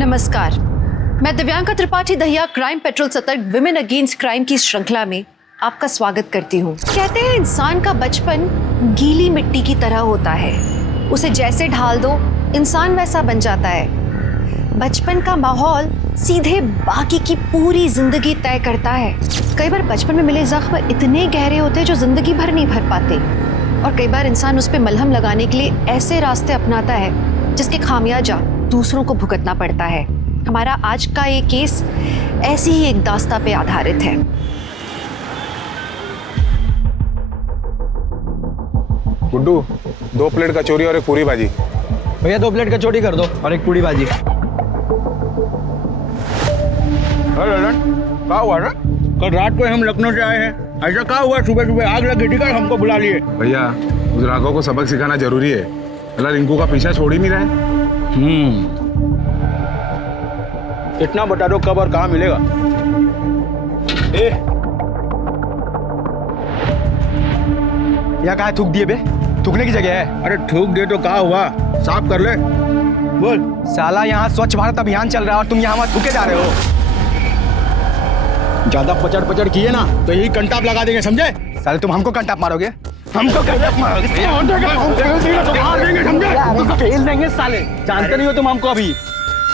नमस्कार, मैं Divyanka Tripathi Dahiya crime petrol सतर्क विमेन अगेंस्ट क्राइम की श्रृंखला में आपका स्वागत करती हूँ। कहते हैं इंसान का बचपन गीली मिट्टी की तरह होता है, उसे जैसे ढाल दो इंसान वैसा बन जाता है। बचपन का माहौल सीधे बाकी की पूरी जिंदगी तय करता है। कई बार बचपन में मिले जख्म इतने गहरे होते हैं जो जिंदगी भर नहीं भर पाते, और कई बार इंसान उस पर मलहम लगाने के लिए ऐसे रास्ते अपनाता है जिसके खामियाजा दूसरों को भुगतना पड़ता है। हमारा आज का ये केस ऐसी ही एक दास्ता पे आधारित है। गुड्डू, 2 प्लेट कचौरी और एक पूरी भाजी। भैया 2 प्लेट कचौड़ी कर दो और एक पूरी भाजी। क्या हुआ ना? कल रात को हम लखनऊ से आए हैं, ऐसा क्या हुआ? सुबह सुबह आग लगी थी क्या? हमको बुला लिए। भैया, उस राघव को सबक सिखाना जरूरी है। अल्लाह रिंकू का पीछा छोड़ ही नहीं रहा है। इतना बता दो कब और कहाँ मिलेगा। या कहाँ थूक दिए बे? थूकने की जगह है। अरे थूक दे तो क्या हुआ, साफ कर ले। बोल। साला यहाँ स्वच्छ भारत अभियान चल रहा है और तुम यहाँ मत थूके जा रहे हो। ज्यादा पचड़ पचड़ किए ना तो यही कंटाप लगा देंगे, समझे? साले तुम हमको कंटाप मारोगे? हमको कंटाप मारोगे? फेल देंगे साले। जानते नहीं हो तुम हमको अभी।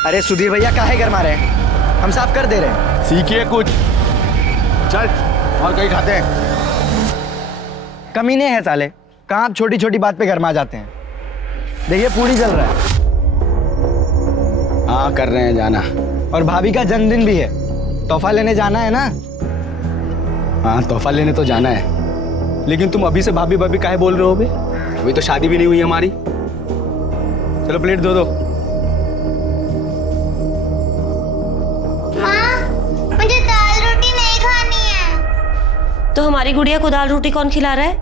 अरे सुधीर भैया काहे घर मारे हैं? हम साफ कर दे रहे हैं। सीखिए कुछ। चल और कहीं खाते हैं। कमीने हैं साले, कहाँ आप छोटी छोटी बात पे घर में आ जाते हैं। देखिए पूरी जल रहा है। हाँ कर रहे हैं, जाना। और भाभी का जन्मदिन भी है, तोहफा लेने जाना है ना? हाँ तोहफा लेने तो जाना है। लेकिन तुम अभी से भाभी भाभी काहे बोल रहे हो बे? अभी तो शादी भी नहीं हुई हमारी। चलो प्लेट दो। माँ, मुझे दाल रोटी नहीं खानी है। तो हमारी गुड़िया को दाल रोटी कौन खिला रहा है?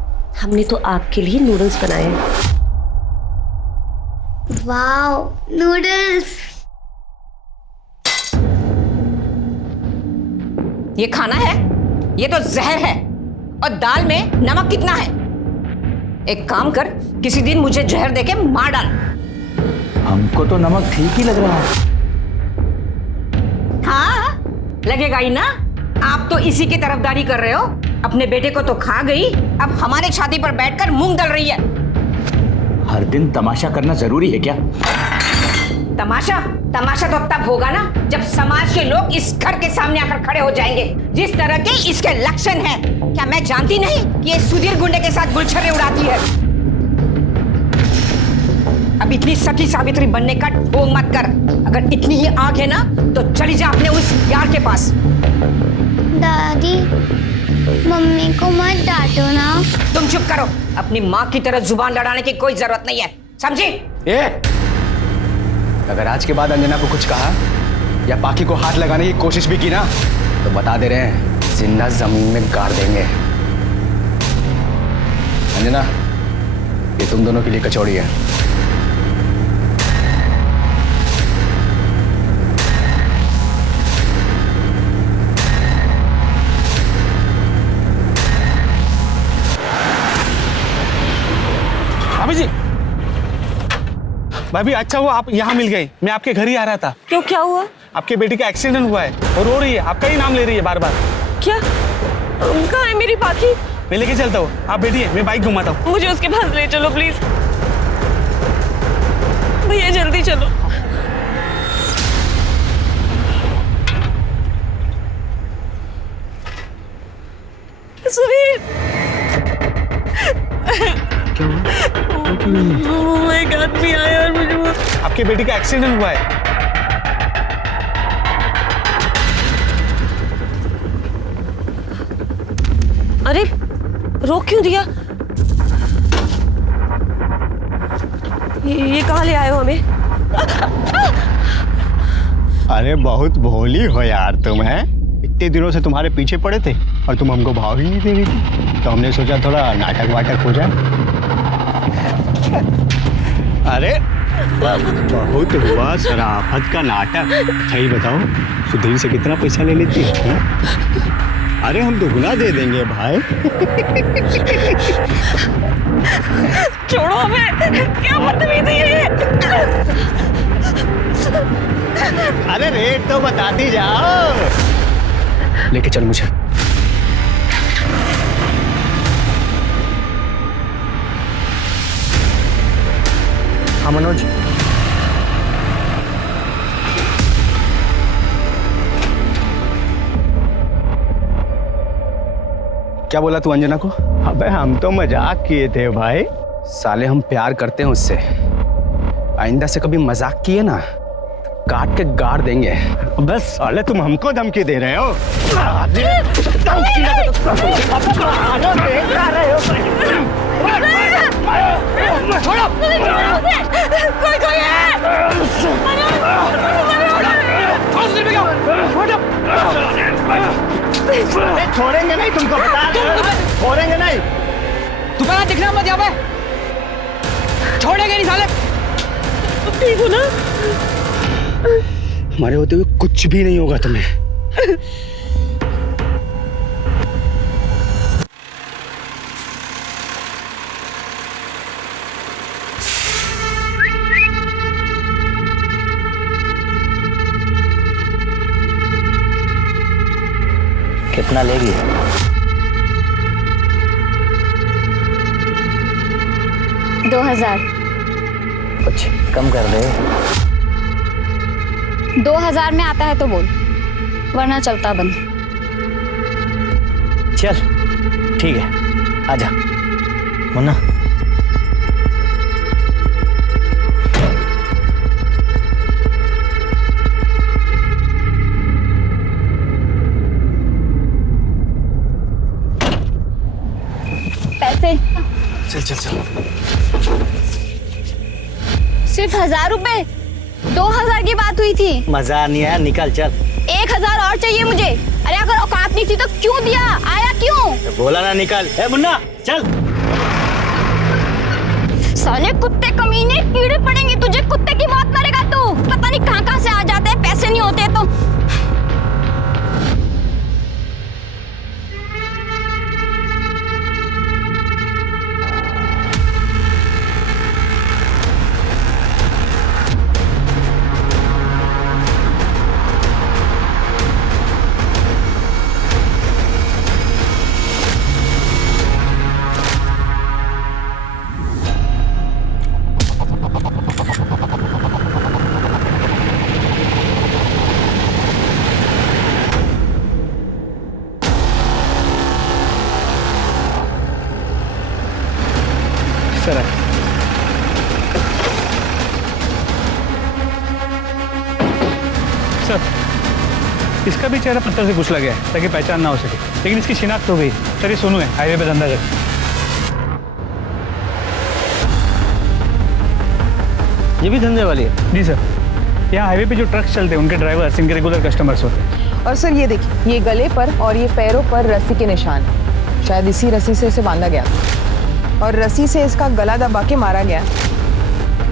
हमने तो आपके लिए नूडल्स बनाए हैं। Wow, noodles. ये खाना है? ये तो जहर है। और दाल में नमक कितना है? एक काम कर, किसी दिन मुझे जहर देके मार डाल। हमको तो नमक ठीक ही लग रहा है। हाँ लगेगा ही ना। आप तो इसी की तरफदारी कर रहे हो। अपने बेटे को तो खा गई, अब हमारे छाती पर बैठकर मूंग दल रही है। हर दिन तमाशा करना जरूरी है क्या? तमाशा तो तब होगा ना जब समाज के लोग इस घर के सामने आकर खड़े हो जाएंगे। जिस तरह के इसके लक्षण हैं, क्या मैं जानती नहीं कि ये सुधीर गुंडे के साथ गुलछर्रे उड़ाती है? अब इतनी सती सावित्री बनने का ढोंग मत कर। अगर इतनी ही आग है ना तो चली जा अपने उस यार के पास। दादी, मम्मी को मत डांटो ना। तुम चुप करो। अपनी माँ की तरह जुबान लड़ाने की कोई जरूरत नहीं है, समझी? अगर आज के बाद अंजना को कुछ कहा या पाखी को हाथ लगाने की कोशिश भी की ना तो बता दे रहे हैं, जिंदा जमीन में गाड़ देंगे। अंजना, ये तुम दोनों के लिए कचौड़ी है। भाभी जी, भाभी अच्छा हुआ आप यहाँ मिल गई। मैं आपके घर ही आ रहा था। क्यों, क्या हुआ? आपके बेटी का एक्सीडेंट हुआ है और रो रही है, आपका ही नाम ले रही है बार बार। क्या? कहाँ है मेरी पाखी? मैं लेके चलता हूँ, आप बैठिए, मैं बाइक घुमाता हूँ। मुझे उसके पास ले चलो प्लीज। भैया जल्दी चलो। सुधीर, एक आदमी आया और मुझे आपके बेटी का एक्सीडेंट हुआ है। अरे रोक क्यों दिया? ये कहाँ ले आए हो हमें? अरे बहुत भोली हो यार तुम, हैं? इतने दिनों से तुम्हारे पीछे पड़े थे और तुम हमको भाव ही नहीं दे रही थी, तो हमने सोचा थोड़ा नाटक वाटक हो जाए। अरे बहुत हुआ शराफत का नाटक। अच्छा ही बताओ, सुधीर से कितना पैसा ले लेती है? अरे हम दुगना दे देंगे भाई। छोड़ो हमें, क्या बदतमीजी है ये? अरे रेट तो बताती जाओ। लेके चल मुझे। हाँ मनोज, क्या बोला तू अंजना को? अबे हम तो मजाक किए थे भाई। साले हम प्यार करते हैं उससे, आइंदा से कभी मजाक किए ना काट के गाड़ देंगे। बस साले तुम हमको धमकी दे रहे हो। कोई है? छोड़ेंगे नहीं, तुमको बता रहे हैं। छोड़ेंगे नहीं। दोबारा दिखना मत यहाँ पे, छोड़ेंगे नहीं साले। ठीक हो ना? हमारे होते हुए कुछ भी नहीं होगा तुम्हें। कितना लेगी? 2000। कुछ कम कर दे। 2000 में आता है तो बोल, वरना चलता बंद। चल ठीक है, आजा मुन्ना। पैसे चल चल चल। सिर्फ 1000 रुपए? 2000 की बात हुई थी। मजा नहीं आया, निकल चल। 1000 और चाहिए मुझे। अरे अगर औकात नहीं थी तो क्यों दिया? आया क्यों? बोला ना निकल। ए मुन्ना चल। साले कुत्ते कमीने, कीड़े पड़ेंगे तुझे, कुत्ते की मौत मरेगा तू। पता नहीं कहाँ से आ जाते हैं, पैसे नहीं होते तो। सर सर, इसका भी चेहरा पत्थर से कुचला गया है ताकि पहचान ना हो सके, लेकिन इसकी शिनाख्त हो गई। सर ये सोनू है, हाईवे पे धंधा करता है। ये भी धंधे वाली है? जी सर, यहाँ हाईवे पे जो ट्रक चलते हैं उनके ड्राइवर्स इनके रेगुलर कस्टमर्स होते हैं। और सर ये देखिए, ये गले पर और ये पैरों पर रस्सी के निशान हैं। शायद इसी रस्सी से इसे बांधा गया और रस्सी से इसका गला दबा के मारा गया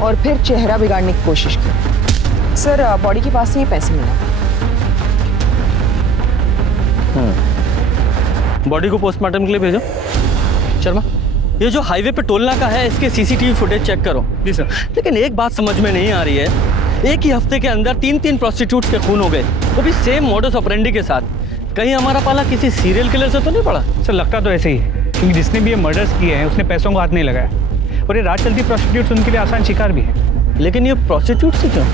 और फिर चेहरा बिगाड़ने की कोशिश की। सर बॉडी के पास से ये पैसे मिला। बॉडी को पोस्टमार्टम के लिए भेजो। शर्मा, ये जो हाईवे पे टोल नाका है इसके सीसीटीवी फुटेज चेक करो। जी सर। लेकिन एक बात समझ में नहीं आ रही है, एक ही हफ्ते के अंदर 3 प्रोस्टिट्यूट्स के खून हो गए, वो भी सेम मॉडस ऑपरेंडी के साथ। कहीं हमारा पाला किसी सीरियल किलर से तो नहीं पड़ा? सर लगता तो ऐसे ही है, क्योंकि जिसने भी ये मर्डर्स किए हैं उसने पैसों को हाथ नहीं लगाया, और ये रात चलती प्रोस्टिट्यूट्स उनके लिए आसान शिकार भी है। लेकिन ये प्रोस्टिट्यूट से क्यों?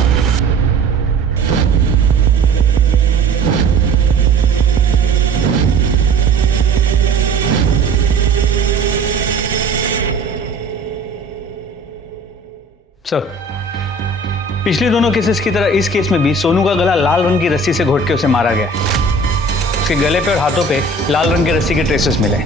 सर पिछले दोनों केसेस की तरह इस केस में भी सोनू का गला लाल रंग की रस्सी से घोट के उसे मारा गया। उसके गले पे और हाथों पे लाल रंग की रस्सी के ट्रेसेस मिले।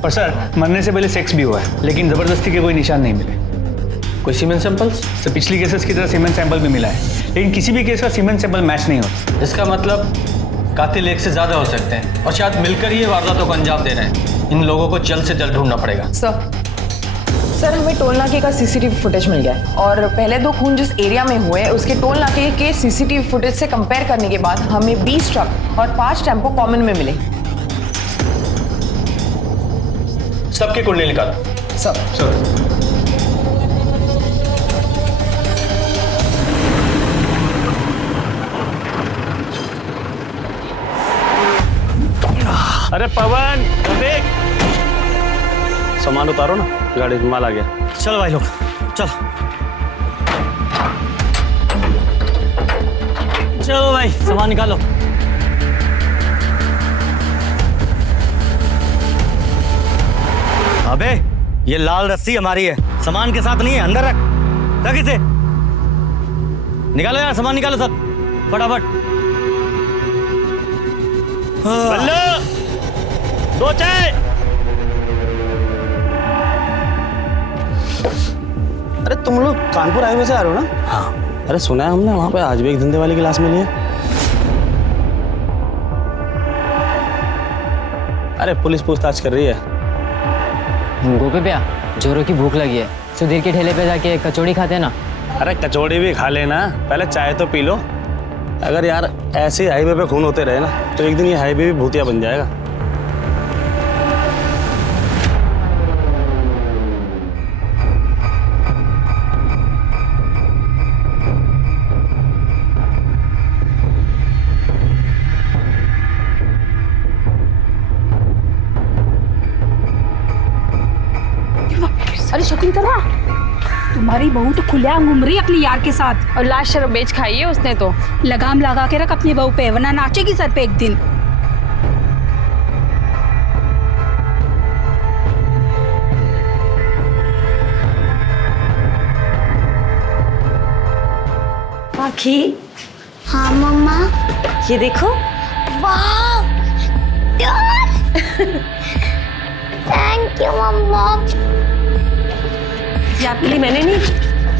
और सर मरने से पहले सेक्स भी हुआ है, लेकिन जबरदस्ती के कोई निशान नहीं मिले। कोई सीमेंट सैंपल्स? सर पिछली केसेस की तरह सीमेंट सैंपल भी मिला है, लेकिन किसी भी केस का सीमेंट सैंपल मैच नहीं होता। इसका मतलब कातिल एक से ज्यादा हो सकते हैं और शायद मिलकर ये वारदातों को अंजाम दे रहे हैं। इन लोगों को जल्द से जल्द ढूंढना पड़ेगा। सर हमें टोल नाके का सीसीटीवी फुटेज मिल गया है और पहले 2 खून जिस एरिया में हुए उसके टोल नाके के सीसीटीवी फुटेज से कंपेयर करने के बाद हमें 20 ट्रक और 5 टेम्पो कॉमन में मिले। सबकी कुंडली निकालो। सब अरे पवन देख, सामान उतारो ना, गाड़ी में माल आ गया। चलो भाई लोग चलो। चलो भाई सामान निकालो। अबे ये लाल रस्सी हमारी है, सामान के साथ नहीं है। अंदर रख इसे। निकालो यार, सामान निकालो सब फटाफट। बल्लू, 2 चाय। अरे तुम लोग कानपुर हाईवे से आ रहे हो ना? हाँ। अरे सुना है हमने वहाँ पे आज भी एक धंधे वाली की लाश मिली है। अरे पुलिस पूछताछ कर रही है। गोपी भैया, जोरों की भूख लगी है, सुधीर के ठेले पे जाके कचौड़ी खाते ना। अरे कचौड़ी भी खा लेना, पहले चाय तो पी लो। अगर यार ऐसे हाईवे पे खून होते रहे ना तो एक दिन ये हाईवे भी भूतिया बन जाएगा। अरे शकुंतला, तुम्हारी बहू तो खुलेआम घूम रही है अपनी यार के साथ और लाश शराब बेच खाई है उसने तो। लगाम लगा के रख अपनी बहू पे, वरना नाचेगी सर पे एक दिन। पाखी, हाँ मम्मा। ये देखो। वाह, थैंक यू मम्मा। ये आपके लिए मैंने नहीं,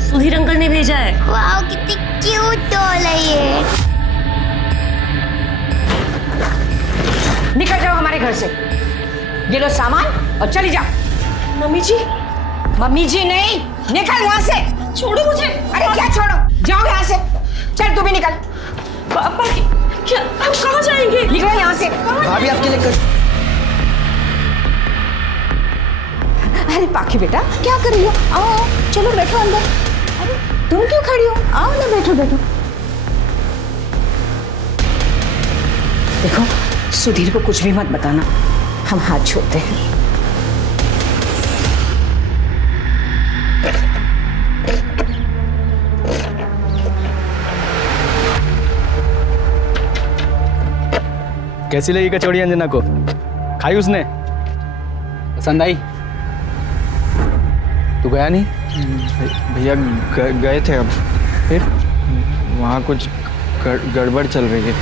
सुधीर अंकल ने भेजा है। वाह कितनी क्यूट डॉल है ये। निकल जाओ हमारे घर से, ये लो सामान और चली जाओ। मम्मी जी। मम्मी जी नहीं, निकल यहाँ से। छोड़ो मुझे। अरे क्या छोड़ो, जाओ यहाँ से। चल तू भी निकल। पापा क्या, हम कहाँ जाएंगे? निकलो यहाँ से। भाभी आपके लिए अरे पाखी बेटा, क्या कर रही हो? आओ चलो बैठो अंदर। अरे तुम क्यों खड़ी हो? आओ ना, बैठो बैठो। देखो सुधीर को कुछ भी मत बताना, हम हाथ छोड़ते हैं। कैसी लगी कचौड़ी अंजना को? खाई उसने? पसंद आई? तू गया नहीं? भैया गए थे, अब फिर वहाँ कुछ गड़बड़ चल रही है।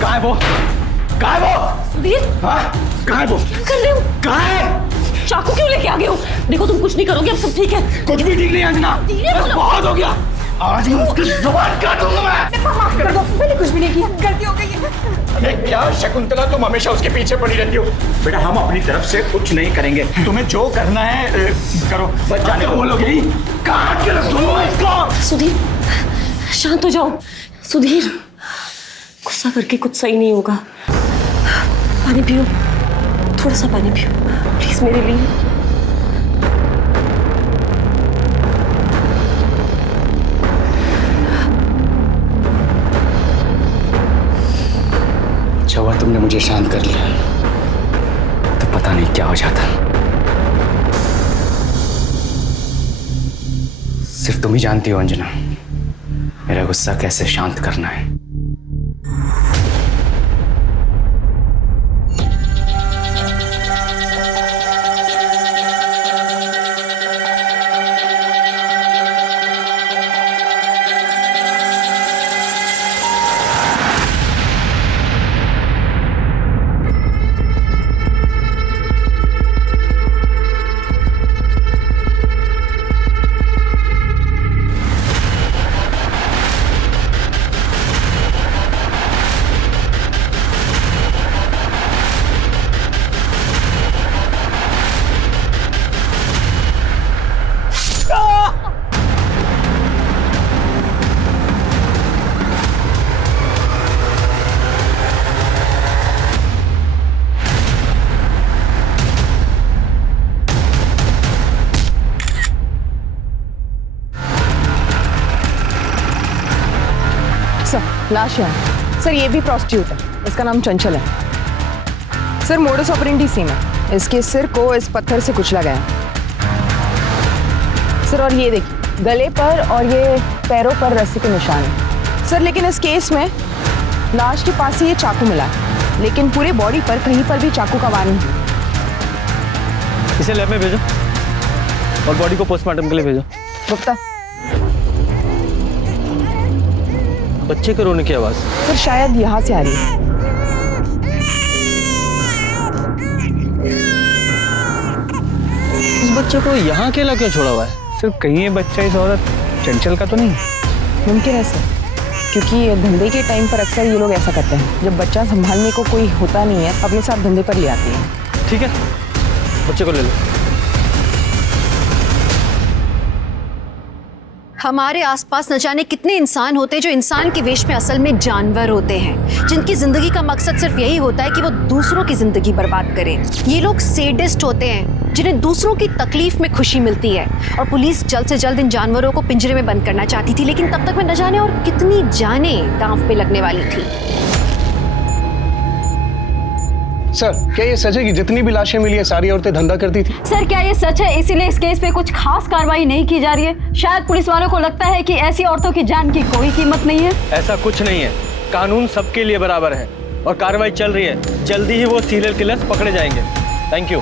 कहाँ है वो? कहाँ है वो? सुधीर, हाँ? कहाँ है वो? क्या कर रहे हो? कहाँ है? चाकू क्यों लेके आ गए हो? देखो तुम कुछ नहीं करोगे, अब सब ठीक है। कुछ भी ठीक नहीं है अंजना, बस बहुत हो गया। आज मैं उसकी जुबान काटूंगा मैं। माफ कर दो, मैंने कुछ भी नहीं किया, गलती हो गई है। अरे क्या शकुंतला, तुम हमेशा उसके पीछे पड़ी रहती हो। बेटा हम अपनी तरफ से कुछ नहीं करेंगे, तुम्हें जो करना है करो। बच जाने को बोलोगे? काट के रख दूंगा इसको। सुधीर शांत हो जाओ। सुधीर गुस्सा करके कुछ सही नहीं होगा। पानी पियो, थोड़ा सा पानी पियो प्लीज मेरे लिए। अच्छा हुआ तुमने मुझे शांत कर लिया, तो पता नहीं क्या हो जाता। सिर्फ तुम ही जानती हो अंजना, मेरा गुस्सा कैसे शांत करना है। लाश यहाँ। सर ये भी प्रोस्टिट्यूट है, इसका नाम चंचल है। सर मोडस ऑपरेंडी सेम है, इसके सिर को इस पत्थर से कुचला गया है। सर और ये देखिए गले पर और ये पैरों पर रस्सी के निशान है। सर लेकिन इस केस में लाश के पास ही ये चाकू मिला है, लेकिन पूरे बॉडी पर कहीं पर भी चाकू का वार नहीं। इसे लैब में भेजो और बॉडी को पोस्टमार्टम के लिए भेजो। गुप्ता। बच्चे के रोने की आवाज। सर शायद यहाँ से आ रही है। इस बच्चे को यहाँ अकेला क्यों छोड़ा हुआ है? सर कहीं ये बच्चा इस औरत चंचल का तो नहीं? मुमकिन है सर, क्योंकि धंधे के टाइम पर अक्सर ये लोग ऐसा करते हैं, जब बच्चा संभालने को कोई होता नहीं है अपने साथ धंधे पर ले आते हैं। ठीक है, बच्चे को ले लो। हमारे आसपास न जाने कितने इंसान होते हैं जो इंसान के वेश में असल में जानवर होते हैं, जिनकी जिंदगी का मकसद सिर्फ यही होता है कि वो दूसरों की जिंदगी बर्बाद करें। ये लोग सेडिस्ट होते हैं जिन्हें दूसरों की तकलीफ में खुशी मिलती है। और पुलिस जल्द से जल्द इन जानवरों को पिंजरे में बंद करना चाहती थी, लेकिन तब तक में न जाने और कितनी जानें दांव पे लगने वाली थी। सर क्या ये सच है कि जितनी भी लाशें मिली है सारी औरतें धंधा करती थी? सर क्या ये सच है, इसीलिए इस केस पे कुछ खास कार्रवाई नहीं की जा रही है? शायद पुलिस वालों को लगता है कि ऐसी औरतों की जान की कोई कीमत नहीं है। ऐसा कुछ नहीं है, कानून सबके लिए बराबर है और कार्रवाई चल रही है। जल्दी ही वो सीरियल किलर्स पकड़े जाएंगे। Thank you.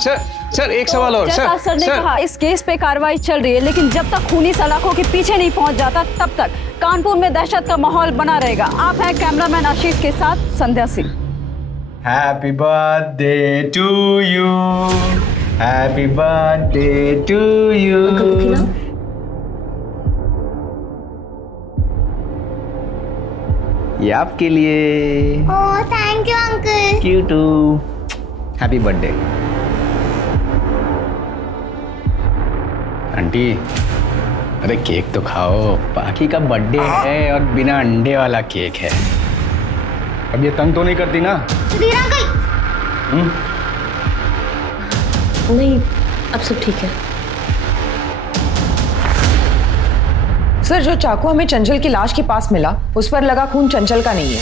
सर एक सवाल और। जैसा सर ने कहा, इस केस पे कार्रवाई चल रही है, लेकिन जब तक खूनी सलाखों के पीछे नहीं पहुंच जाता तब तक कानपुर में दहशत का माहौल बना रहेगा। आप हैं कैमरामैन आशीष के साथ Sandhya Singh. Happy birthday to you, happy birthday to you. ये आपके लिए। Oh thank you uncle. You too. Happy birthday aunty. अरे केक तो खाओ, बाकी का बर्थडे है और बिना अंडे वाला केक है। अब ये तंग तो नहीं करती ना? सुधीर अंकल। नहीं, अब सब ठीक है। सर जो चाकू हमें चंचल की लाश के पास मिला उस पर लगा खून चंचल का नहीं है।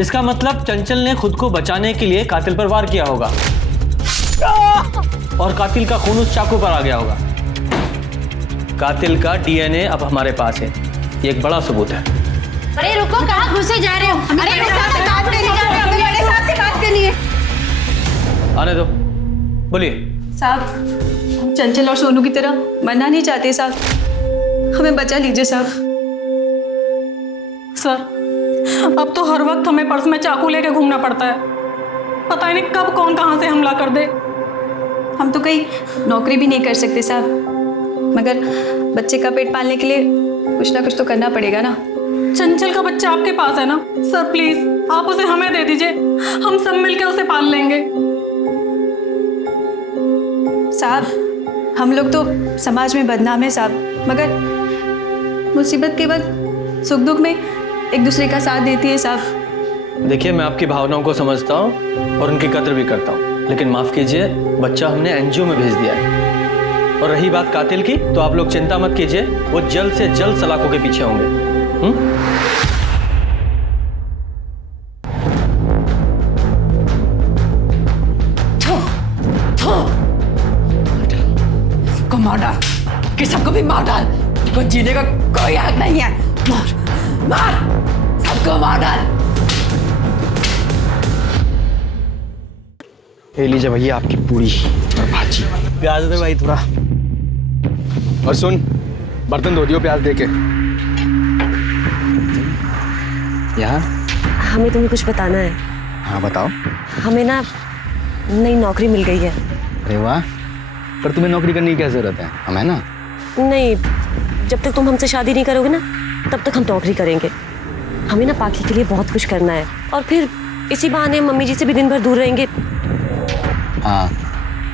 इसका मतलब चंचल ने खुद को बचाने के लिए कातिल पर वार किया होगा और कातिल का खून उस चाकू पर आ गया होगा। कातिल का डीएनए अब हमारे पास है, ये एक बड़ा सबूत है। अरे रुको, कहाँ घुसे जा रहे हो? अरे बड़े साहब से बात करनी है, बड़े साहब से बात करनी है। आने दो, बोलिए। साहब हम चंचल और सोनू की तरह मरना नहीं चाहते साहब, हमें बचा लीजिए साहब। सर अब तो हर वक्त हमें पर्स में चाकू लेके घूमना पड़ता है, पता ही नहीं कब कौन कहाँ से हमला कर दे। हम तो कहीं नौकरी भी नहीं कर सकते साहब, मगर बच्चे का पेट पालने के लिए कुछ ना कुछ तो करना पड़ेगा ना। चंचल का बच्चा आपके पास है ना सर, प्लीज आप उसे हमें दे दीजिए, हम सब मिलकर उसे पाल लेंगे। साहब हम लोग तो समाज में बदनाम है साहब, मगर मुसीबत के वक्त सुख दुख में एक दूसरे का साथ देती है साहब। देखिए मैं आपकी भावनाओं को समझता हूँ और उनकी कदर भी करता हूँ, लेकिन माफ कीजिए, बच्चा हमने एनजीओ में भेज दिया है। और रही बात कातिल की, तो आप लोग चिंता मत कीजिए, वो जल्द से जल्द सलाखों के पीछे होंगे। सबको मार डाल, कि सबको भी मार डाल, को जीने का कोई हक नहीं है। मार मार, सबको मार डाल। ले लीजिए भैया आपकी पूरी और भाजी। प्याज दे भाई थोड़ा। और सुन, बर्तन धो दियो प्याज दे के। यहाँ हमें तुम्हें कुछ बताना है। हाँ बताओ। हमें ना नई नौकरी मिल गई है। अरे वाह, पर तुम्हें नौकरी करने की क्या जरूरत है, हम है ना। नहीं, जब तक तुम हमसे शादी नहीं करोगे ना तब तक हम नौकरी करेंगे। हमें ना पाकी के लिए बहुत कुछ करना है और फिर इसी बहाने मम्मी जी से भी दिन भर दूर रहेंगे। हाँ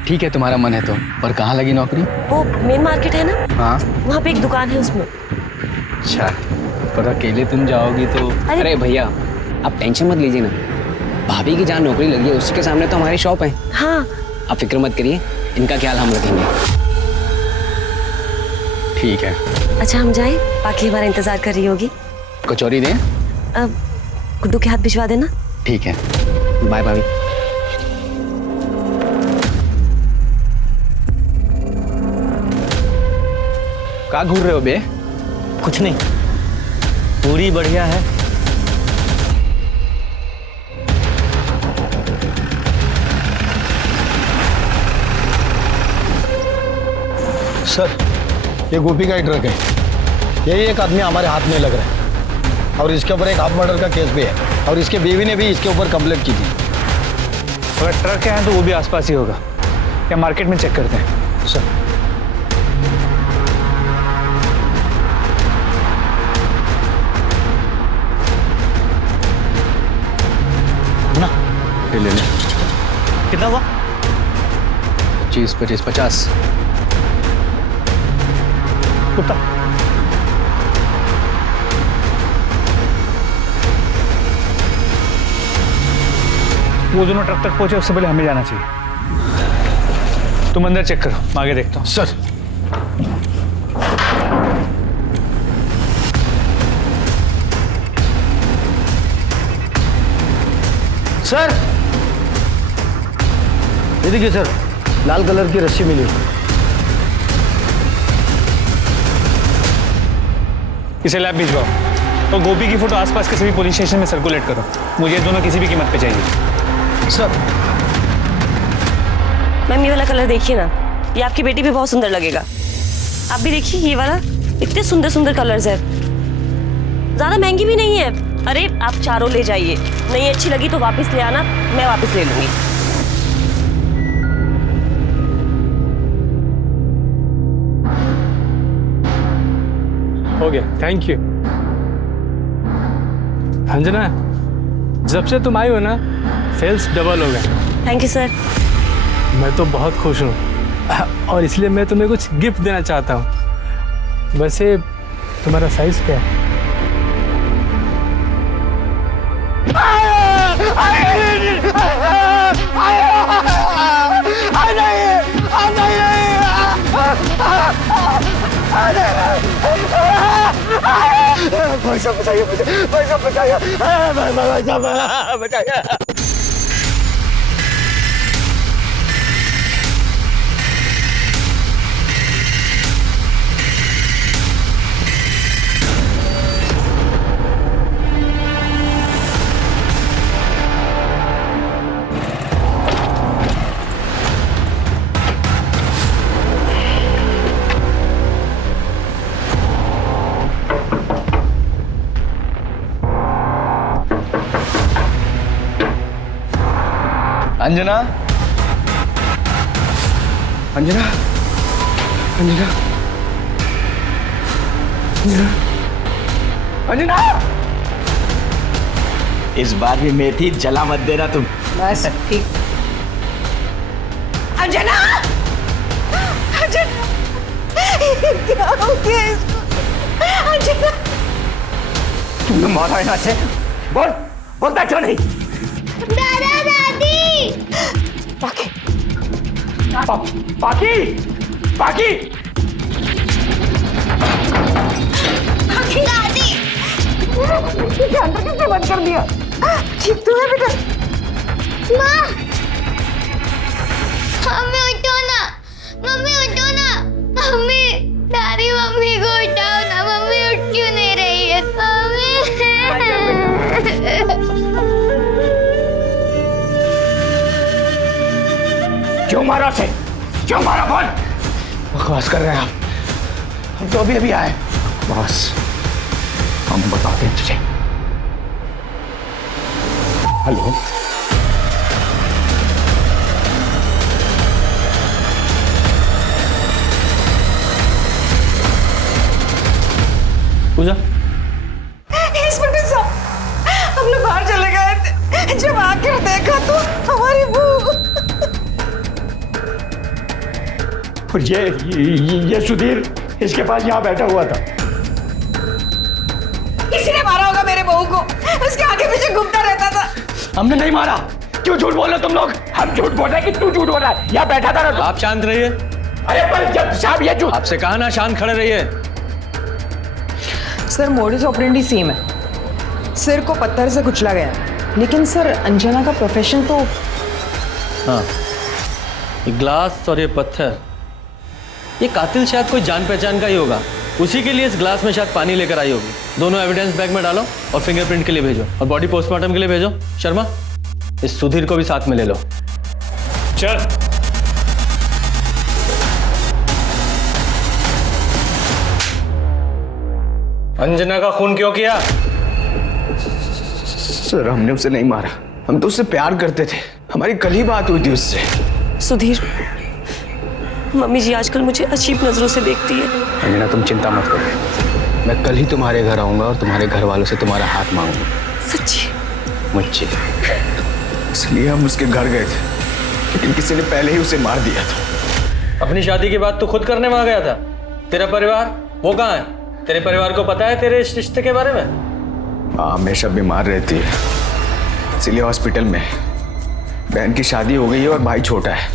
ठीक है, तुम्हारा मन है तो। पर कहाँ लगी नौकरी? वो मेन मार्केट है ना, हाँ वहाँ पे एक दुकान है उसमें। अच्छा, पर अकेले तुम जाओगी तो? अरे भैया आप टेंशन मत लीजिए ना, भाभी की जहाँ नौकरी लगी है उसी के सामने तो हमारी शॉप है। हाँ आप फिक्र मत करिए, इनका ख्याल हम रखेंगे। ठीक है। अच्छा हम जाएं, बाकी हमारा इंतजार कर रही होगी। कचौरी दें? गुड्डू के हाथ भिजवा देना। ठीक है, बाय भाभी। कहाँ घूर रहे हो बे? कुछ नहीं, पूरी बढ़िया है। सर, ये गोपी का ही ट्रक है। यही एक आदमी हमारे हाथ में लग रहा है और इसके ऊपर एक हाफ मर्डर का केस भी है और इसके बीवी ने भी इसके ऊपर कंप्लेंट की थी। अगर ट्रक है तो वो भी आसपास ही होगा, या मार्केट में चेक करते हैं। सर ना ले ले। कितना हुआ? 25, 25, 50। कुत्ता वो दोनों ट्रक तक पहुंचे उससे पहले हमें जाना चाहिए। तुम अंदर चेक करो, मैं आगे देखता हूँ। सर सर ये देखिए सर, लाल कलर की रस्सी मिली। इसे लैब भिजवाओ और गोपी की फोटो आसपास के सभी पुलिस स्टेशन में सर्कुलेट करो। मुझे ये दोनों किसी भी कीमत पे चाहिए। सर मैम ये वाला कलर देखिए ना, ये आपकी बेटी पे बहुत सुंदर लगेगा। आप भी देखिए ये वाला, इतने सुंदर सुंदर कलर्स है, ज्यादा महंगी भी नहीं है। अरे आप चारों ले जाइए, नहीं अच्छी लगी तो वापस ले आना, मैं वापस ले लूंगी। हो गया, थैंक यू। अंजना, जब से तुम आई हो ना, सेल्स डबल हो गए। Thank you sir. मैं तो बहुत खुश हूँ और इसलिए मैं तुम्हें कुछ गिफ्ट देना चाहता हूँ। वैसे तुम्हारा साइज क्या है? पैसा बचाइए, पैसा बचाइए, बचाइए। अंजना, अंजना, अंजना, अंजना, अंजना। इस बार भी मेथी जला मत देना तुम। बस ठीक। अंजना, अंजना, क्या हो गया इसको? अंजना, तुमने मारा यहाँ से? बोल, बोलता क्यों नहीं? दादा दादी। पाकी, पाकी, पाकी, दादी। अंदर किसने बंद कर दिया? ठीक तो है बेटा? माँ, मम्मी उठो ना, मम्मी उठो ना, मम्मी, दादी मम्मी को उठाओ ना, मम्मी उठ क्यों नहीं रही है? मम्मी। क्यों मारा से? क्यों मारा? बोल। बकवास कर रहे हैं आप, हम तो अभी अभी आए। बस हम बताते हैं तुझे। हेलो, पूजा, इंस्पेक्टर साहब, हम लोग बाहर चले गए थे, जब आकर देखा तो हमारी बहू। और ये सुधीर इसके पास यहाँ बैठा हुआ था। किसी ने मारा होगा मेरे बहू को, उसके आगे पीछे घूमता रहता था। हमने नहीं मारा। क्यों झूठ बोल रहे तुम लोग? हम झूठ बोल रहे हैं कि तू झूठ बोल रहा है? यहाँ बैठा था ना। आप शांत रहिए। अरे पर जब साहब ये झूठ। आपसे कहा ना शांत खड़े रहिए। सर मोडिस ऑपरेंडी सेम है, सिर को पत्थर से कुचला गया है। लेकिन सर अंजना का प्रोफेशन तो हाँ, ये ग्लास और ये पत्थर, ये कातिल शायद कोई जान पहचान का ही होगा। उसी के लिए इस ग्लास में शायद पानी लेकर आई होगी। दोनों एविडेंस बैग में डालो और फिंगरप्रिंट के लिए भेजो और बॉडी पोस्टमार्टम के लिए भेजो। शर्मा, इस सुधीर को भी साथ में ले लो। चल। अंजना का खून क्यों किया? सर हमने उसे नहीं मारा, हम तो उससे प्यार करते थे, हमारी कल ही बात हुई थी उससे। सुधीर, मम्मी जी आजकल मुझे अजीब नजरों से देखती है। अंजना तुम चिंता मत करो, मैं कल ही तुम्हारे घर आऊंगा और तुम्हारे घर वालों से तुम्हारा हाथ मांगूंगा। सच्ची? मुझे इसलिए हम उसके घर गए थे, लेकिन किसी ने पहले ही उसे मार दिया था। अपनी शादी की बात तू खुद करने वहां गया था। तेरा परिवार वो कहाँ है? तेरे परिवार को पता है तेरे इस रिश्ते के बारे में? माँ हमेशा बीमार रहती है, इसीलिए हॉस्पिटल में। बहन की शादी हो गई है और भाई छोटा है,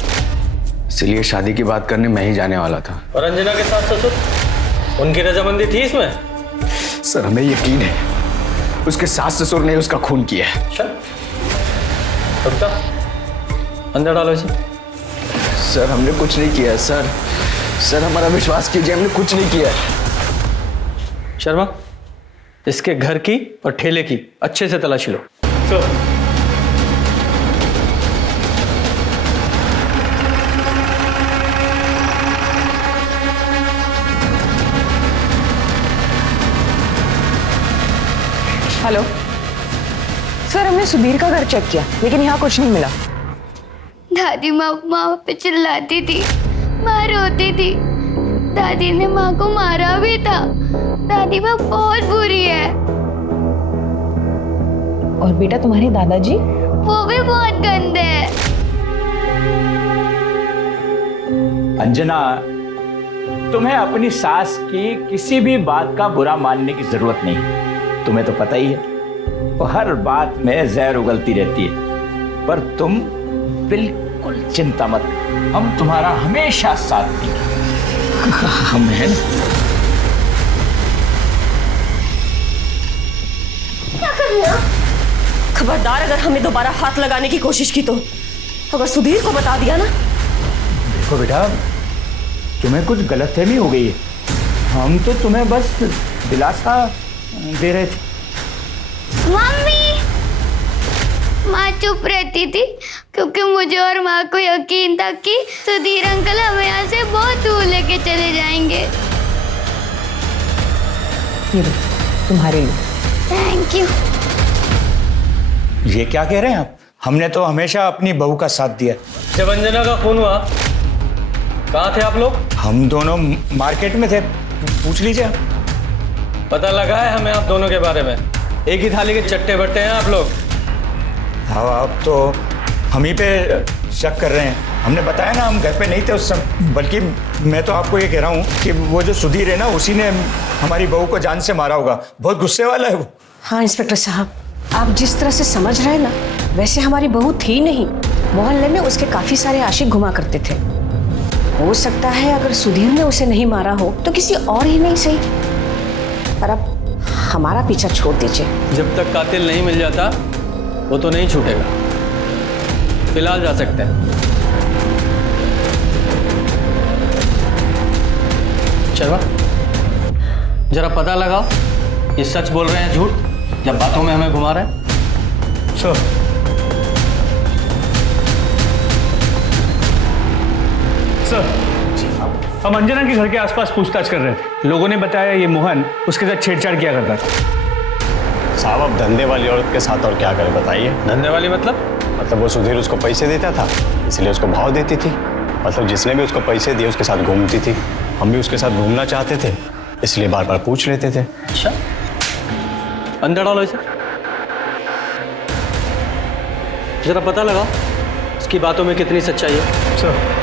इसीलिए शादी की बात करने मैं ही जाने वाला था। और अंजना के सास ससुर, उनकी रजामंदी थी इसमें? सर हमें यकीन है उसके सास ससुर ने उसका खून किया है। अंदर डालो इसे। सर हमने कुछ नहीं किया है सर, सर हमारा विश्वास कीजिए, हमने कुछ नहीं किया है। शर्मा, इसके घर की और ठेले की अच्छे से तलाशी लो। हेलो सर, हमने सुधीर का घर चेक किया लेकिन यहाँ कुछ नहीं मिला। दादी माँ पे चिल्लाती थी, माँ रोती थी। दादी ने माँ को मारा भी था। दादी माँ बहुत बुरी है। और बेटा तुम्हारे दादाजी? वो भी बहुत गंदे हैं। अंजना, तुम्हें अपनी सास की किसी भी बात का बुरा मानने की जरूरत नहीं। तुम्हें तो पता ही है वो हर बात में जहर उगलती रहती है। पर तुम बिल्कुल चिंता मत, हम तुम्हारा हमेशा साथ देंगे। हम हैं ना। क्या कर रही हो? खबरदार, अगर हमने दोबारा हाथ लगाने की कोशिश की तो, अगर सुधीर को बता दिया ना। देखो बेटा, तुम्हें कुछ गलतफहमी हो गई है, हम तो तुम्हें बस दिलासा दे रहे थे। मम्मी, माँ चुप रहती थी क्योंकि मुझे और माँ को यकीन था कि सुधीर अंकल हमें यहाँ से बहुत दूर लेके चले जाएंगे। ये तुम्हारे लिए। Thank you. ये क्या कह रहे हैं आप? हमने तो हमेशा अपनी बहू का साथ दिया। जब अंजना का खून हुआ कहाँ थे आप लोग? हम दोनों मार्केट में थे, पूछ लीजिए। पता लगा है हमें आप दोनों के बारे में। एक ही थाली के चट्टे बट्टे हैं आप लोग। हाँ, आप तो हम ही पे शक कर रहे हैं। हमने बताया ना, हम घर पे नहीं थे उस समय। बल्कि मैं तो आपको ये कह रहा हूँ कि वो जो सुधीर है ना, उसी ने हमारी बहू को जान से मारा होगा। बहुत गुस्से वाला है वो। हाँ इंस्पेक्टर साहब, आप जिस तरह से समझ रहे हैं ना, वैसे हमारी बहू थी नहीं। मोहल्ले में उसके काफी सारे आशिक घुमा करते थे। हो सकता है अगर सुधीर ने उसे नहीं मारा हो तो किसी और ही नहीं सही। पर अब हमारा पीछा छोड़ दीजिए। जब तक कातिल नहीं मिल जाता वो तो नहीं छूटेगा। फिलहाल जा सकते हैं। शर्मा, जरा पता लगाओ ये सच बोल रहे हैं झूठ, या बातों में हमें घुमा रहे हैं। सर, हम अंजना के घर के आसपास पूछताछ कर रहे थे। लोगों ने बताया ये मोहन उसके साथ छेड़छाड़ किया करता था। साहब अब धंधे वाली औरत के साथ और क्या करें बताइए? धंधे वाली मतलब वो सुधीर उसको पैसे देता था, इसलिए उसको भाव देती थी। मतलब जिसने भी उसको पैसे दिए उसके साथ घूमती थी। हम भी उसके साथ घूमना चाहते थे, इसलिए बार बार पूछ लेते थे। अच्छा, अंदर डालो इसे। जरा पता लगाओ इसकी बातों में कितनी सच्चाई है। सर,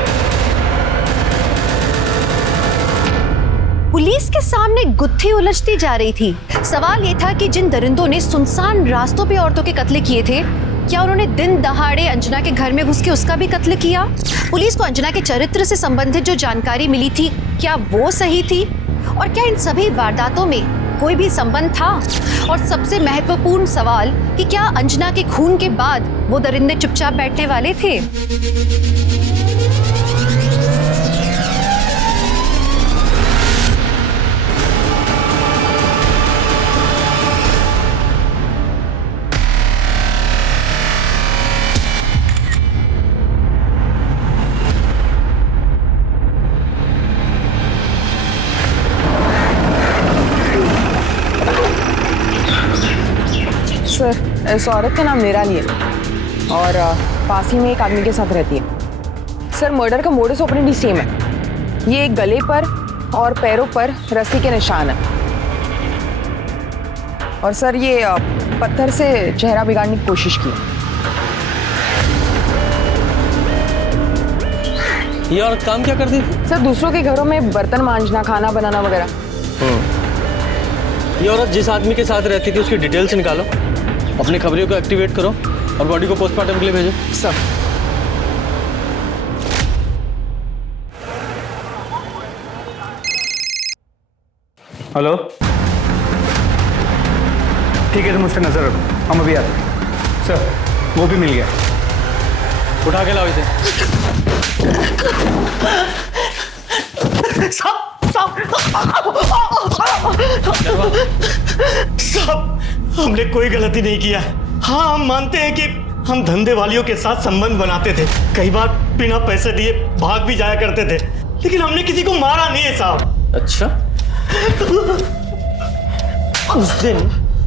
पुलिस के सामने गुत्थी उलझती जा रही थी। सवाल ये था कि जिन दरिंदों ने सुनसान रास्तों पे औरतों के कत्ल किए थे, क्या उन्होंने दिन दहाड़े अंजना के घर में घुस के उसका भी कत्ल किया? पुलिस को अंजना के चरित्र से संबंधित जो जानकारी मिली थी, क्या वो सही थी? और क्या इन सभी वारदातों में कोई भी संबंध था? और सबसे महत्वपूर्ण सवाल कि क्या अंजना के खून के बाद वो दरिंदे चुपचाप बैठने वाले थे? सर, इस औरत का नाम निराली है और पास ही में एक आदमी के साथ रहती है। सर, मर्डर का मोडस ऑपरेंडी सेम है। ये गले पर और पैरों पर रस्सी के निशान है। और सर, ये पत्थर से चेहरा बिगाड़ने की कोशिश की। ये औरत काम क्या करती थी? सर, दूसरों के घरों में बर्तन मांजना, खाना बनाना वगैरह। ये औरत जिस आदमी के साथ रहती थी उसकी डिटेल्स निकालो, अपनी खबरियों को एक्टिवेट करो और बॉडी को पोस्टमार्टम के लिए भेजो। सब। हेलो, ठीक है, तुम उस पर नजर रखो, हम अभी आते हैं। सर, वो भी मिल गया, उठा के लाओ इसे। साहब, हमने कोई गलती नहीं किया। हाँ, हम मानते हैं कि हम धंधे वालियों के साथ संबंध बनाते थे, कई बार बिना पैसे दिए भाग भी जाया करते थे, लेकिन हमने किसी को मारा नहीं है साहब। अच्छा, उस दिन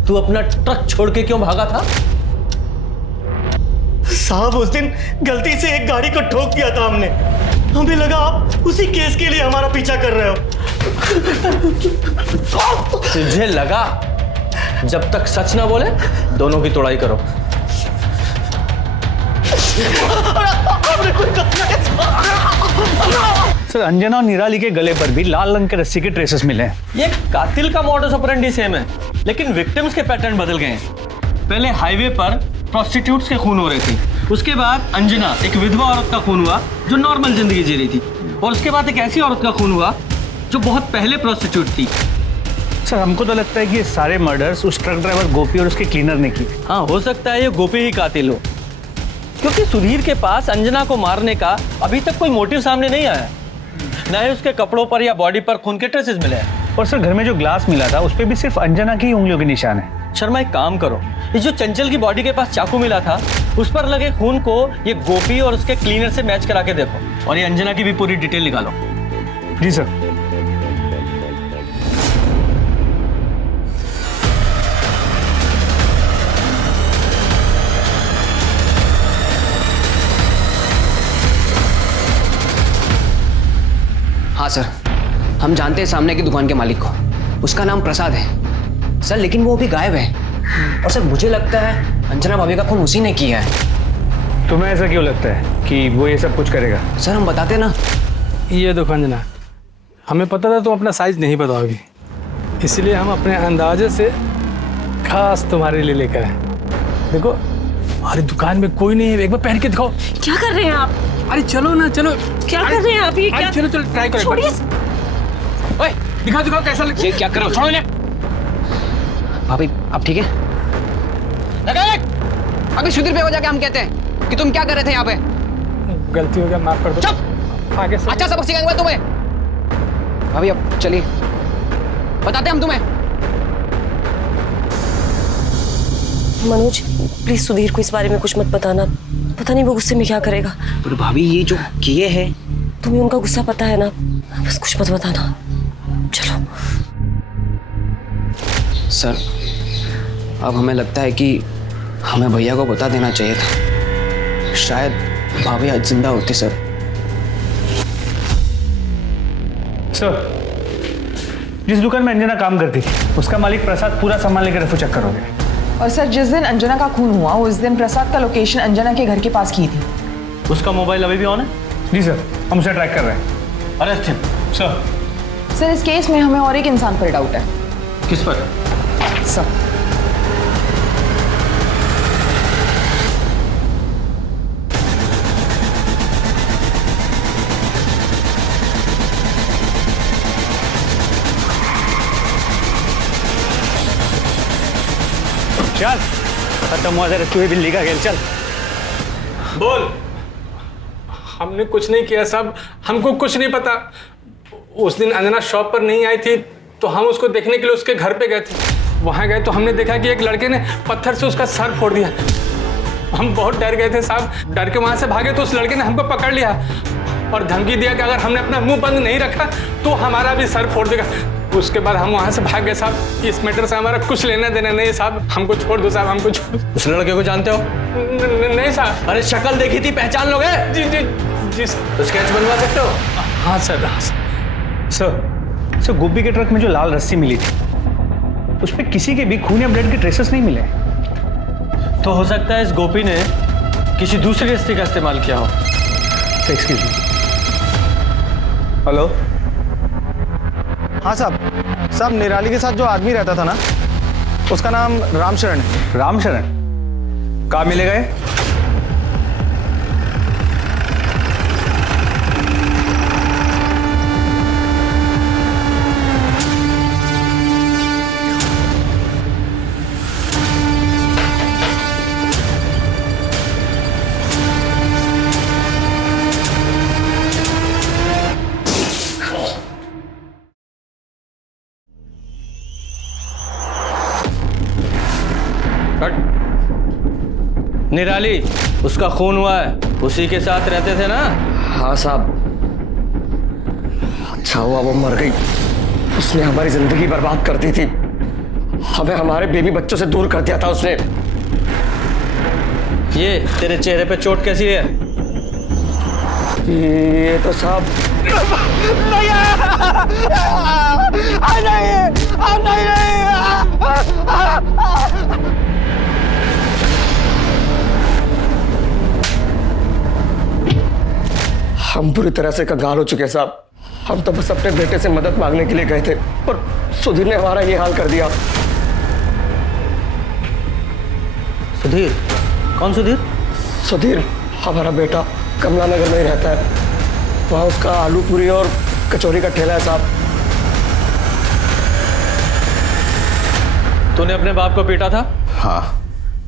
तू अपना ट्रक छोड़ के क्यों भागा था? साहब, उस दिन गलती से एक गाड़ी को ठोक दिया था हमने। हमें लगा आप उसी केस के लिए हमारा पीछा कर रहे हो। तुझे लगा? जब तक सच ना बोले दोनों की तोड़ाई करो। सर, अंजना और निराली के गले पर भी लाल रंग के रस्सी के ट्रेसेस मिले हैं। ये कातिल का मॉडस ऑपरेंडी सेम है, लेकिन विक्टिम्स के पैटर्न बदल गए हैं। पहले हाईवे पर प्रोस्टिट्यूट्स के खून हो रहे थे, उसके बाद अंजना एक विधवा औरत का खून हुआ जो नॉर्मल जिंदगी जी रही थी, और उसके बाद एक ऐसी औरत का खून हुआ जो बहुत पहले प्रोस्टिट्यूट थी। सर, हमको तो लगता है कि ये सारे मर्डर्स उस ट्रक ड्राइवर गोपी और उसके क्लीनर ने की। हाँ, हो सकता है ये गोपी ही कातिल हो, क्योंकि सुधीर के पास अंजना को मारने का अभी तक कोई मोटिव सामने नहीं आया, न ही उसके कपड़ों पर या बॉडी पर खून के ट्रेसेस मिले हैं। और सर, घर में जो ग्लास मिला था उस पे भी सिर्फ अंजना की उंगलियों के निशान है। शर्मा, एक काम करो, ये जो चंचल की बॉडी के पास चाकू मिला था उस पर लगे खून को ये गोपी और उसके क्लीनर से मैच करा के देखो, और ये अंजना की भी पूरी डिटेल निकालो। जी सर। हाँ सर, हम जानते हैं सामने की दुकान के मालिक को, उसका नाम प्रसाद है सर, लेकिन वो अभी गायब है। और सर, मुझे लगता है अंजना भाभी का खून उसी ने किया है। तुम्हें ऐसा क्यों लगता है कि वो ये सब कुछ करेगा? सर, हम बताते ना। ये देखो अंजना, हमें पता था तुम अपना साइज नहीं बताओगी, इसलिए हम अपने अंदाजे से खास तुम्हारे लिए लेकर आए। देखो, हमारी दुकान में कोई नहीं है, एक बार पहन के दिखाओ। क्या कर रहे हैं आप? अरे चलो ना, चलो। क्या कर रहे हैं आप? ये क्या? चलो चलो, ट्राई करो। छोड़िए। ओए, दिखाओ दिखाओ कैसा लग। ये क्या कर रहे हो? छोड़ो इन्हें। भाभी, आप ठीक है? अभी सुधीर पे हो जाके हम कहते हैं कि तुम क्या कर रहे थे यहाँ पे। गलती हो गया, माफ कर दो। चुप। आगे से अच्छा सबक सिखाएंगे तुम्हें। भाभी, अब चलिए, बताते हम तुम्हें। मनोज, प्लीज सुधीर को इस बारे में कुछ मत बताना, पता नहीं वो गुस्से में क्या करेगा। पर भाभी, ये जो किए हैं, तुम्हें उनका गुस्सा पता है ना, बस कुछ मत बताना। चलो। सर, अब हमें लगता है कि हमें भैया को बता देना चाहिए था, शायद भाभी आज जिंदा होती। सर, जिस दुकान में अंजना काम करती थी उसका मालिक प्रसाद पूरा सामान लेकर रफू चक्कर हो गया। और सर, जिस दिन अंजना का खून हुआ उस दिन प्रसाद का लोकेशन अंजना के घर के पास की थी। उसका मोबाइल अभी भी ऑन है? जी सर, हम उसे ट्रैक कर रहे हैं। Arrest him. सर। सर, इस केस में हमें और एक इंसान पर डाउट है। किस पर? सर, चल, खत्म हुआ तेरा चूहे बिल्ली का खेल, चल बोल। हमने कुछ नहीं किया साहब, हमको कुछ नहीं पता। उस दिन अंजना शॉप पर नहीं आई थी तो हम उसको देखने के लिए उसके घर पे गए थे। वहाँ गए तो हमने देखा कि एक लड़के ने पत्थर से उसका सर फोड़ दिया। हम बहुत डर गए थे साहब, डर के वहाँ से भागे तो उस लड़के ने हमको पकड़ लिया और धमकी दिया कि अगर हमने अपना मुंह बंद नहीं रखा तो हमारा भी सर फोड़ देगा। उसके बाद हम वहाँ से भाग गए साहब। इस मैटर से हमारा कुछ लेना देना नहीं साहब, हमको छोड़ दो साहब, हमको छोड़। उस लड़के को जानते हो? नहीं साहब। अरे शक्ल देखी थी, पहचान लोगे? जी जी जी। तो स्केच बनवा सकते हो? हाँ सर, हाँ सर गोपी के ट्रक में जो लाल रस्सी मिली थी उस पर किसी के भी खून या ब्लड के ट्रेसेस नहीं मिले। तो हो सकता है इस गोपी ने किसी दूसरे रस्ते का इस्तेमाल किया हो। Excuse me. हेलो। हाँ साहब, निराली के साथ जो आदमी रहता था ना, उसका नाम रामशरण है। रामशरण? कहाँ मिले गए? निराली, उसका खून हुआ है, उसी के साथ रहते थे ना? हाँ साहब। अच्छा हुआ वो मर गई, उसने हमारी जिंदगी बर्बाद कर दी थी, हमें हमारे बेबी बच्चों से दूर कर दिया था उसने। ये तेरे चेहरे पे चोट कैसी है? ये तो साहब हम बुरी तरह से कंगाल हो चुके हैं साहब। हम तो बस अपने बेटे से मदद मांगने के लिए गए थे, पर सुधीर ने हमारा ये हाल कर दिया। सुधीर? कौन सुधीर? सुधीर हमारा बेटा कमला नगर में ही रहता है, वहाँ उसका आलू पूरी और कचौरी का ठेला है साहब। तूने अपने बाप को पीटा था? हाँ,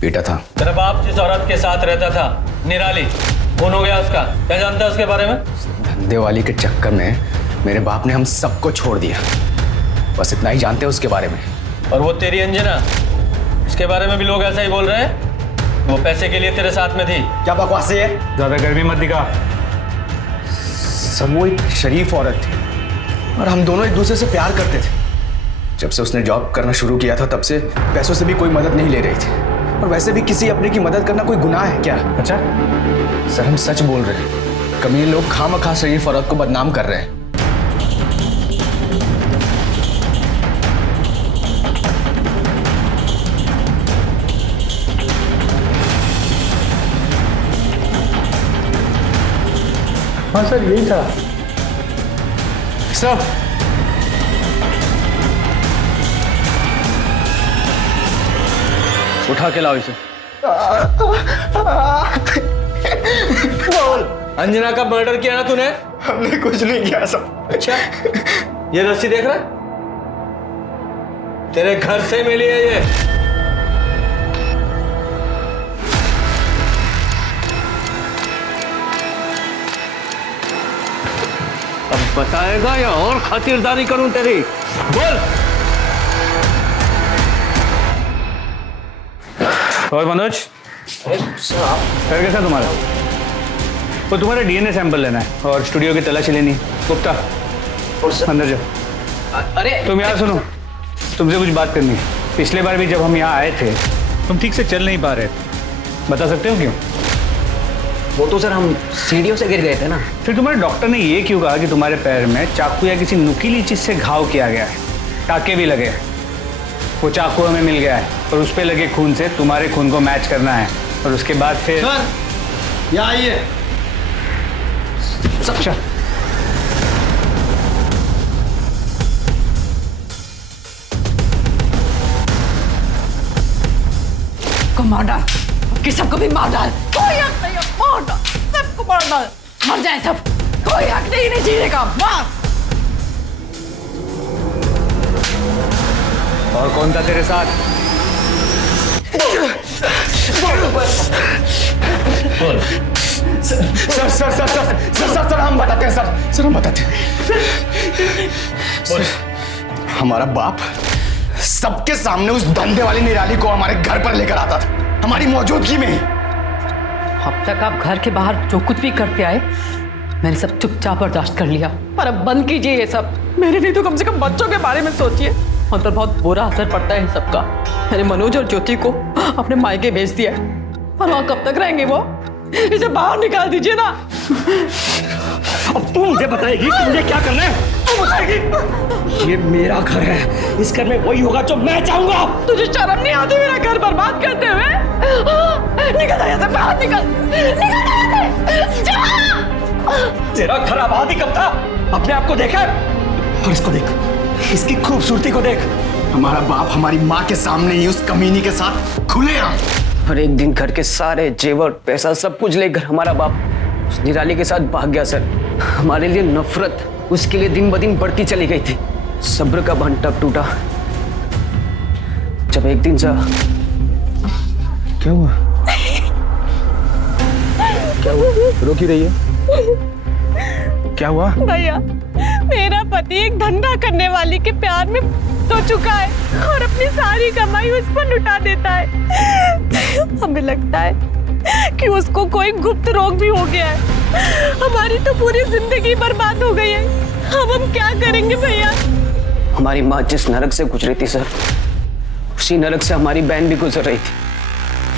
पीटा था। तेरा बाप जिस औरत के साथ रहता था, निराली, खून हो गया उसका, क्या जानता है उसके बारे में? धंधे वाली के चक्कर में मेरे बाप ने हम सबको छोड़ दिया, बस इतना ही जानते हैं उसके बारे में। और वो तेरी अंजना, उसके बारे में भी लोग ऐसा ही बोल रहे हैं, वो पैसे के लिए तेरे साथ में थी। क्या बकवास है? ज्यादा गर्मी मत दिखा। सब वो एक शरीफ औरत थी और हम दोनों एक दूसरे से प्यार करते थे। जब से उसने जॉब करना शुरू किया था तब से पैसों से भी कोई मदद नहीं ले रही थी, और वैसे भी किसी अपने की मदद करना कोई गुनाह है क्या? अच्छा सर, हम सच बोल रहे हैं, कमीने लोग खामखा शरीफ औरत को बदनाम कर रहे हैं। हाँ सर, यही था सब। उठा के लाओ इसे। बोल, अंजना का मर्डर किया ना तूने? हमने कुछ नहीं किया सब। अच्छा, ये रस्सी देख रहा है? तेरे घर से मिली है ये। अब बताएगा या और खातिरदारी करूं तेरी? बोल। और मनोज, फिर कैसा तुम्हारा? वो तुम्हारा डीएनए सैंपल लेना है और स्टूडियो की तलाशी लेनी। गुप्ता, अंदर जाओ। अरे तुम यहाँ सुनो, तुमसे कुछ बात करनी है। पिछले बार भी जब हम यहाँ आए थे तुम ठीक से चल नहीं पा रहे थे, बता सकते हो क्यों? वो तो सर हम सीढ़ियों से गिर गए थे ना। फिर तुम्हारे डॉक्टर ने ये क्यों कहा कि तुम्हारे पैर में चाकू या किसी नुकीली चीज से घाव किया गया है? टाके भी लगे हैं। वो चाकू हमें मिल गया है और उस पे लगे खून से तुम्हारे खून को मैच करना है, और उसके बाद फिर सर यहाँ आइए। अच्छा, को मार डाल, कि सबको भी मार डाल। कोई हक नहीं है, मार डाल, सबको मार डाल, मर जाए सब, कोई हक नहीं जीने का, मार। और कौन था तेरे साथ? सर हम बताते हैं सर हम बताते हैं। हमारा बाप सबके सामने उस धंधे वाली निराली को हमारे घर पर लेकर आता था, हमारी मौजूदगी में। अब तक आप घर के बाहर जो कुछ भी करते आए मैंने सब चुपचाप बर्दाश्त कर लिया, पर अब बंद कीजिए ये सब। मेरे नहीं तो कम से कम बच्चों के बारे में सोचिए। उन पर बहुत बुरा असर पड़ता है इन सबका। मैंने मनोज और ज्योति को अपने मायके भेज दिया है, पर वहाँ कब तक रहेंगे वो? इसे बाहर निकाल दीजिए ना। अब तू मुझे बताएगी कि मुझे क्या करना है? तू बताएगी? ये मेरा घर है, इस घर में वही होगा जो मैं चाहूंगा। तुझे शर्म नहीं आती मेरा घर बर्बाद करते हुए? निकल जा यहाँ से, बाहर निकल, निकल जा। तेरा घर आबाद ही कब था? अपने आप को देखा और इसको देख, इसकी खूबसूरती को देख। हमारा बाप हमारी माँ के सामने ही उस कमीनी के साथ खुलेआम। और एक दिन घर के सारे जेवर पैसा सब कुछ लेकर हमारा बाप उस निराली के साथ भाग गया सर। हमारे लिए नफरत उसके लिए दिन ब दिन बढ़ती चली गई थी। सब्र का बांध तब टूटा जब एक दिन सा क्या हुआ? क्या हुआ? रो क्यों रही है? क्या हुआ? भैया, मेरा पति एक धंधा करने वाली के प्यार में तो चुका है और अपनी सारी कमाई उस पर लुटा देता है। हमें लगता है कि उसको कोई गुप्त रोग भी हो गया है। हमारी तो पूरी जिंदगी बर्बाद हो गई है। अब हम क्या करेंगे भैया? हमारी माँ जिस नरक से गुजरी थी सर, उसी नरक से हमारी बहन भी गुजर रही थी।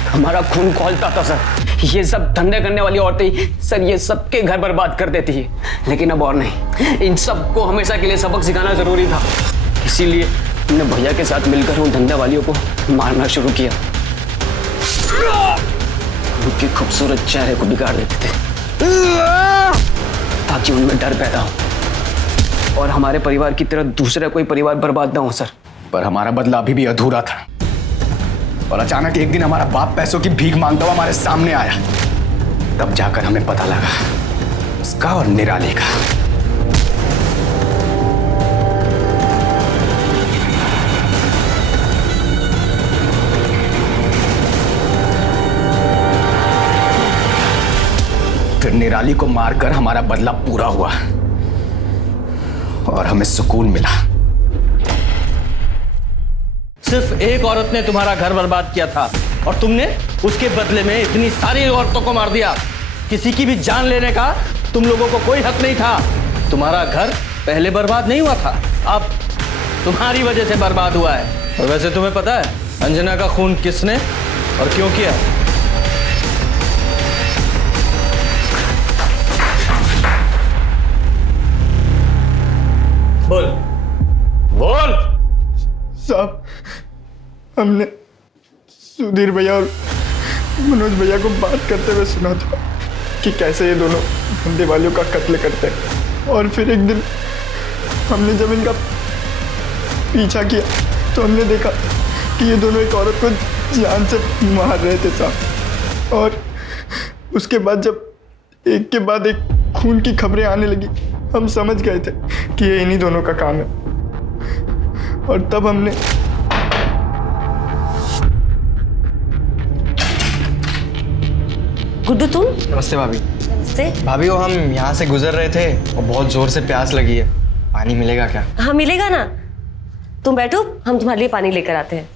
हमारा खून खौलता था सर। ये सब धंधे करने वाली औरतें सर ये सबके घर बर्बाद कर देती है, लेकिन अब और नहीं। इन सबको हमेशा के लिए सबक सिखाना जरूरी था, इसीलिए हमने भैया के साथ मिलकर उन धंधे वालियों को मारना शुरू किया। उनके खूबसूरत चेहरे को बिगाड़ देते थे ताकि उनमें डर पैदा हो और हमारे परिवार की तरह दूसरा कोई परिवार बर्बाद ना हो सर। पर हमारा बदला अभी भी अधूरा था और अचानक एक दिन हमारा बाप पैसों की भीख मांगता हुआ हमारे सामने आया। तब जाकर हमें पता लगा उसका और निराली का। फिर निराली को मारकर हमारा बदला पूरा हुआ और हमें सुकून मिला। सिर्फ एक औरत ने तुम्हारा घर बर्बाद किया था और तुमने उसके बदले में इतनी सारी औरतों को मार दिया। किसी की भी जान लेने का तुम लोगों को कोई हक नहीं था। तुम्हारा घर पहले बर्बाद नहीं हुआ था, अब तुम्हारी वजह से बर्बाद हुआ है। और वैसे तुम्हें पता है अंजना का खून किसने और क्यों किया? बोल बोल। साहब, हमने सुधीर भैया और मनोज भैया को बात करते हुए सुना था कि कैसे ये दोनों धंधे वालियों का कत्ल करते हैं। और फिर एक दिन हमने जब इनका पीछा किया तो हमने देखा कि ये दोनों एक औरत को जान से मार रहे थे साहब। और उसके बाद जब एक के बाद एक खून की खबरें आने लगी, हम समझ गए थे कि ये इन्हीं दोनों का काम है। और तब हमने गुड्डू तुम? नमस्ते भाभी। नमस्ते भाभी, वो हम यहाँ से गुजर रहे थे और बहुत जोर से प्यास लगी है। पानी मिलेगा क्या? हाँ मिलेगा ना, तुम बैठो, हम तुम्हारे लिए पानी लेकर आते हैं।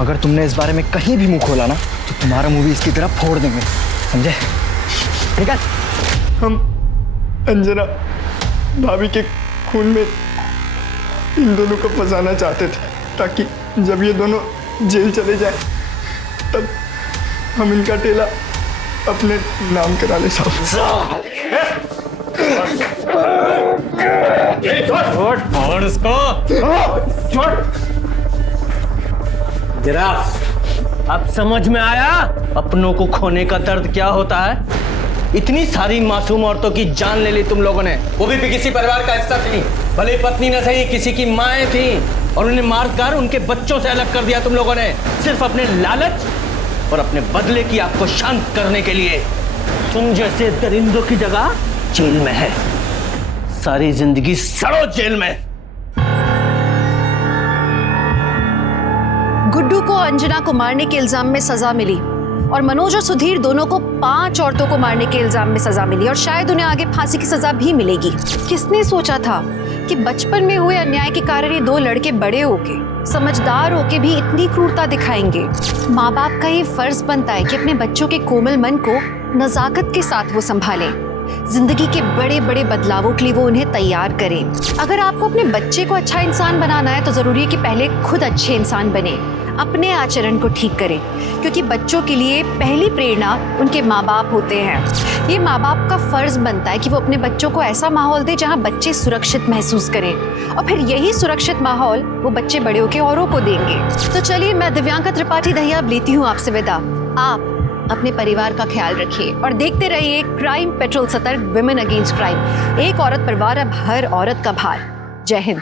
अगर तुमने इस बारे में कहीं भी मुंह खोला ना तो तुम्हारा मुंह भी इसकी तरफ फोड़ देंगे, समझे? निकल। हम अंजना भाभी के खून में इन दोनों को फंसाना चाहते थे ताकि जब ये दोनों जेल चले जाए तब हम इनका टेला अपने नाम करा ले साहब। छोड़ उसको, छोड़। जरा अब समझ में आया अपनों को खोने का दर्द क्या होता है? इतनी सारी मासूम औरतों की जान ले ली तुम लोगों ने, वो भी किसी परिवार का हिस्सा थी, भले पत्नी न सही किसी की माएँ थी, और उन्हें मारकर उनके बच्चों से अलग कर दिया तुम लोगों ने, सिर्फ अपने लालच और अपने बदले की आपको शांत करने के लिए। तुम जैसे दरिंदों की जगह जेल में है, सारी जिंदगी सड़ो जेल में। गुड्डू को अंजना को मारने के इल्जाम में सजा मिली और मनोज और सुधीर दोनों को 5 औरतों को मारने के इल्जाम में सजा मिली और शायद उन्हें आगे फांसी की सजा भी मिलेगी। किसने सोचा था कि बचपन में हुए अन्याय के कारण ये 2 लड़के बड़े होके समझदार होके भी इतनी क्रूरता दिखाएंगे। माँ बाप का ये फर्ज बनता है कि अपने बच्चों के कोमल मन को नजाकत के साथ वो संभालें, जिंदगी के बड़े बड़े बदलावों के लिए वो उन्हें तैयार करें। अगर आपको अपने बच्चे को अच्छा इंसान बनाना है तो जरूरी है कि पहले खुद अच्छे इंसान बने, अपने आचरण को ठीक करें, क्योंकि बच्चों के लिए पहली प्रेरणा उनके माँ बाप होते हैं। ये माँ बाप का फर्ज बनता है कि वो अपने बच्चों को ऐसा माहौल दे जहाँ बच्चे सुरक्षित महसूस करें और फिर यही सुरक्षित माहौल वो बच्चे बड़े होकर औरों को देंगे। तो चलिए, मैं दिव्यांका त्रिपाठी दहिया अब लेती हूँ आपसे विदा। आप अपने परिवार का ख्याल रखिए और देखते रहिए क्राइम पेट्रोल सतर्क, विमेन अगेंस्ट क्राइम। एक औरत पर वार, अब हर औरत का भार। जय हिंद।